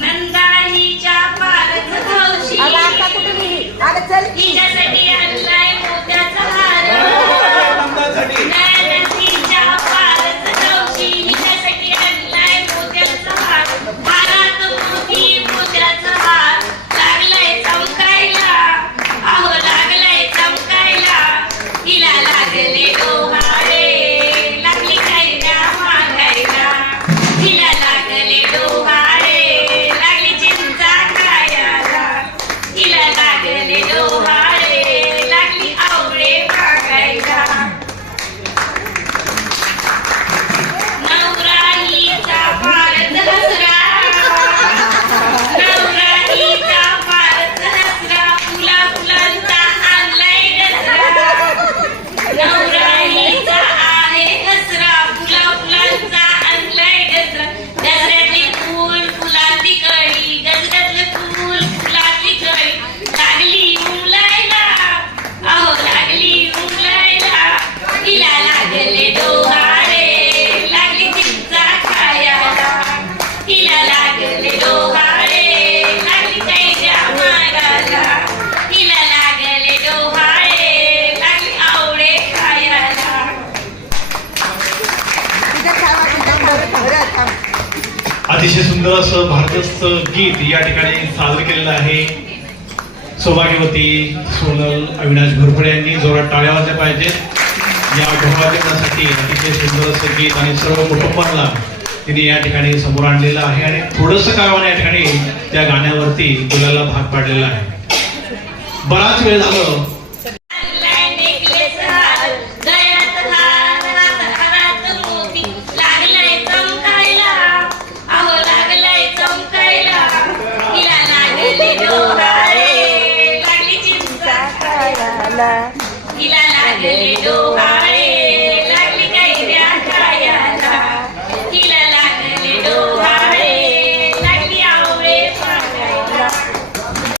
नंदाईच्या पारच हौशी हिच्यासाठी आणलाय मोत्याचा हार नंदाईच्या पारच हौशी हिच्यासाठी आणलाय मोत्याचा हार हारात मोती मोत्याचा हार लागलाय चमकायला अहो लागलाय चमकायला हिला लागले डोहाळे लागली कैऱ्या मागायला हिला लागले डोहाळे लागली चिंचा खायला हिला लागले डोहाळे लागली आवळे मागायला नवराईचा फारच हसरा नवराईचा फारच हसरा फुला फुलांचा आणलाय गजरा नवराईचा आहे हसरा फुला फुलांचा आणलाय गजरा गजऱ्यातली फूल फुलातली कळी गजऱ्यातलं फूल फुलातली कळी लागली उमलायला अहो लागली उमलायला हिला लागले डोहाळे लागली चिंचा खायला हिला लागले डोहाळे लागली कैऱ्या मागायला हिला लागले डोहाळे लागली आवळे खायला अतिशय सुंदर असं भारतस्थ गीत या ठिकाणी सादर केलेलं आहे. सौभाग्यवती सोनल अविनाश घोरपडे यांनी जोरात टाळ्या वाजल्या पाहिजेत या ढोबाजनासाठी. अतिशय सुंदर असं गीत आणि सर्व कुटुंबांना तिने या ठिकाणी समोर आणलेलं आहे आणि थोडंसं काळाने या ठिकाणी त्या गाण्यावरती बोलायला भाग पाडलेला आहे. बराच वेळ झालं